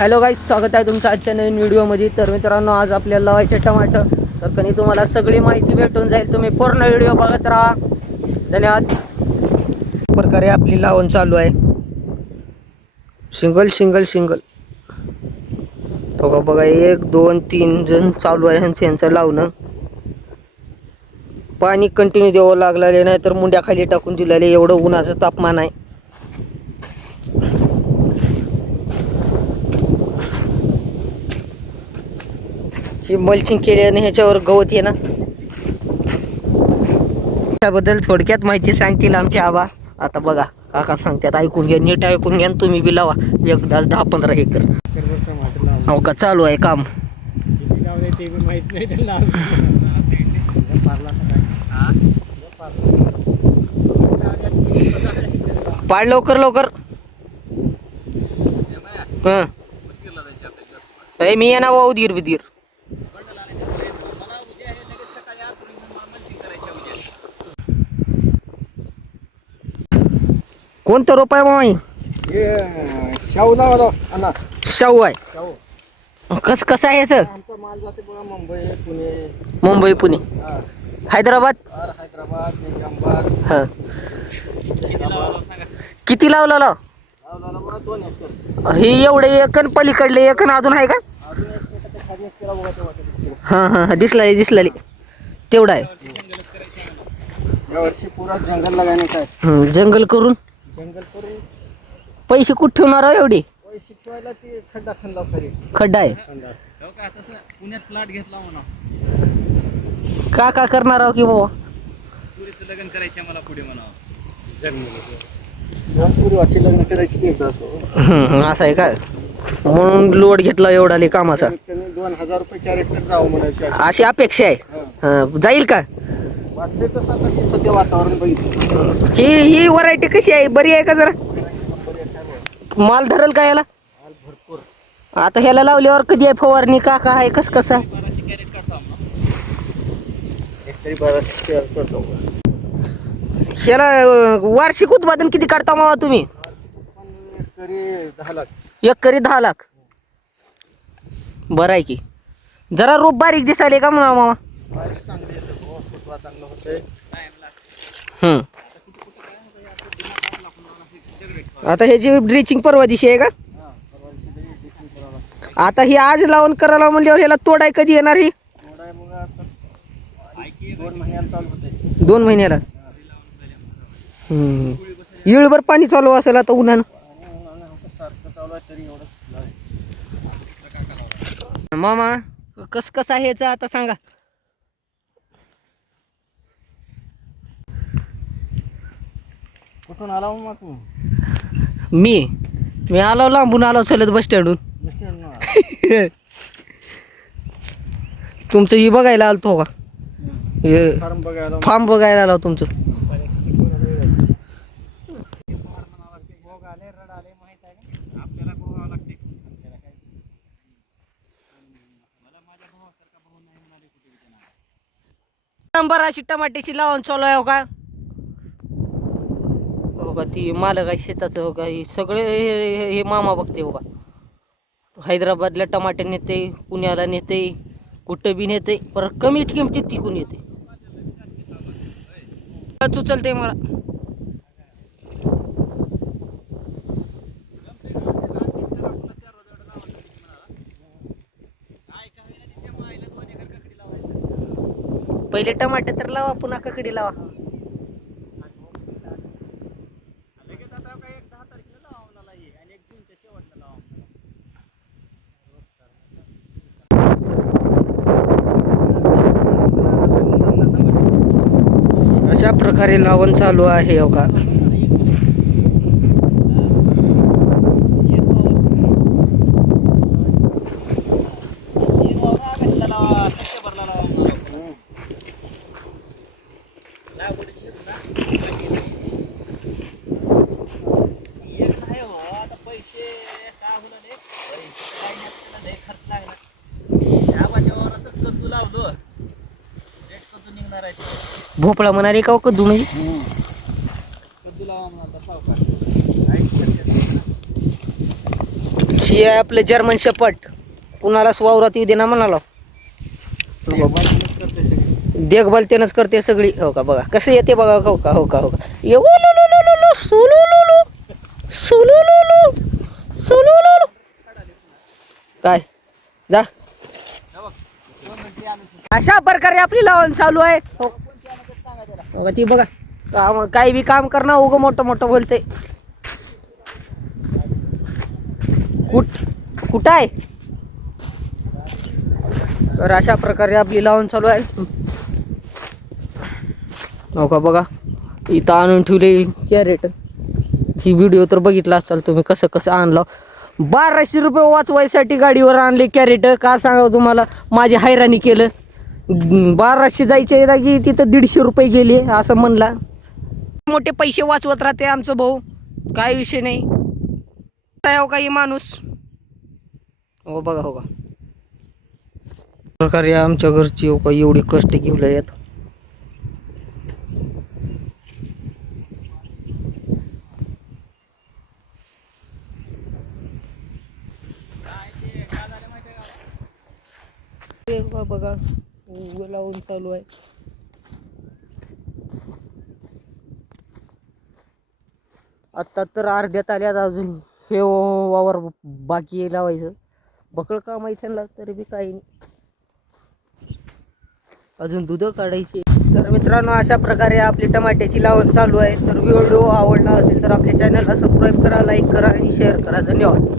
Hello गाईस, स्वागत आहे तुमचं आजच्या नवीन व्हिडिओमध्ये. तर मित्रांनो, आज आपल्याला लावायचे टमाटर. तर कधी तुम्हाला सगळी माहिती भेटून जाईल, तुम्ही पूर्ण व्हिडिओ बघत राहा. धन्यवाद. प्रकारे आपली लावण चालू आहे. सिंगल सिंगल सिंगल बघा बघा, 1 2 3 जण चालू आहे ह्यांचं लावणं. पाणी कंटिन्यू द्यावं लागलेलं नाही तर मुंड्या खाली टाकून दिलेले, एवढं उन्हाचं तापमान आहे. ही मल्चिंग केल्याने ह्याच्यावर गवत आहे ना, त्याबद्दल थोडक्यात माहिती सांगतील आमचे आबा. आता बघा काका सांगतात, ऐकून घ्या, नीट ऐकून घ्या, तुम्ही बी लावा. एकदाच 10-15 एकर हो का चालू आहे काम. पाड लवकर लवकर. मी येणार भाऊ, धीर बिधीर. कोणतं रोप आहे मामा? शाहू लावा अण्णा. शाहू आहे. शाहू कसं आहे याचं? आमचा माल जाते बघा मुंबई पुणे. मुंबई पुणे हैदराबाद. हैदराबाद निजामाबाद. हां, किती लावला? लावला बघा 2 एकर. ही एवढे एकन पलीकडले एकन अजून आहे का? अजून एक एकर खाली एक केला बघा तेव्हा. हां दिसला तेवढा आहे. यावर्षी पुरा जंगल लगाने काय. जंगल करून पैसे कुठे ठेवणार आहे एवढे? पैसे ठेवायला ते खड्डा खंदा खरी खड्डा आहे. पुण्यात प्लॉट घेतला म्हणा. का करणार आहो की बाबा? पुरीचं लग्न करायचे मला पुढे म्हणा. पुरी अशी लग्न करायची असं आहे का? म्हणून लोड घेतला एवढा कामाचा. 2000 रुपये कॅरेक्टर जावं म्हणायची अशी अपेक्षा आहे. जाईल का? वाटते तसं आता की सध्या वातावरण बघितलं. ही व्हरायटी कशी आहे? बरी आहे का? जरा माल धरल का याला? भरपूर. आता ह्याला लावल्यावर कधी आहे फवारणी? का आहे कसं आहे? 1200 कॅरेट काढतो एकतरी 1200 करतो. ह्याला वार्षिक उत्पादन किती काढता मामा तुम्ही? एकरी 10 लाख. एकरी 10 लाख. बरं आहे की. जरा रोप बारीक दिसायले का मामा? चांगले येतं, चांगलं होतंय. आता ह्याची ड्रिचिंग परवा दिवशी आहे का? आता ही आज लावून करायला म्हणल्यावर ह्याला तोडाय कधी येणार? ही 2 महिन्याला चालू होते. 2 महिन्याला. येळभर पाणी चालू असेल आता उन्हानं. सारखं चालू आहे तरी एवढं. मामा कसं आहे ह्याचं आता सांगा. कुठून आला मग तू? मी आलो, लांबून आलो चलत बस स्टँडहून. तुमचं ही बघायला आलतो का? फार्म बघायला आलो तुमचं. नंबर अशी टमाट्याची लावून चालू आहे हो का? हो का, ती मालक आहे शेताचं हो का, हे सगळे हे मामा बघते हो का. हैदराबादला टमाटे नेते, पुण्याला नेते, कुठं बी नेते, पर कमी किमतीत टिकून येते. उचलते मला. पहिले टमाटे तर लावा, पुन्हा काकडी लावा. अशा प्रकारे लावण चालू आहे हो का. भोपळा म्हणाले का कद्दू? म्हणजे ही आहे आपलं जर्मन शेपर्ड. कुणाला वावरात येऊ दे ना म्हणाला. करते सगळी. देखभाल त्यानंच करते सगळी. हो का बघा कसं येते बघा. हो का हो का हो का यो लो लो लो लो लो सुलू लो लो सुलू लो लो सुलू लो लो. काय जा. अशा प्रकारे आपली लावण चालू आहे. हो हो का ती बघा काही बी काम करणं उगं मोठं मोठं बोलते. कुठं आहे. तर अशा प्रकारे आपली लावण चालू आहे. हो का बघा इथं आणून ठेवले कॅरेट. ही व्हिडिओ तर बघितला असाल तुम्ही कसं कसं आणलं. 1200 रुपये वाचवायसाठी गाडीवर आणले कॅरेट. का सांगावं तुम्हाला माझी हैराणी केलं. 1200 जायचे जागी तिथं 150 रुपये गेले असं म्हणला. मोठे पैसे वाचवत राहते आमचं भाऊ. काय विषय नाही. हो काही माणूस. हो बघा हो का प्रकारे आमच्या घरची हो का एवढी कष्ट घेऊन येत. बघा लावून चालू आहे. आता तर अर्ध्यात आल्यात अजून हे वावर बाकी आहे लावायचं. बकळ काम आहे त्यांना तरी बी काही नाही. अजून दूध काढायची. तर मित्रांनो अशा प्रकारे आपली टमाट्याची लावण चालू आहे. तर व्हिडिओ आवडला असेल तर आपल्या चॅनलला सबस्क्राईब करा, लाईक करा आणि शेअर करा. धन्यवाद.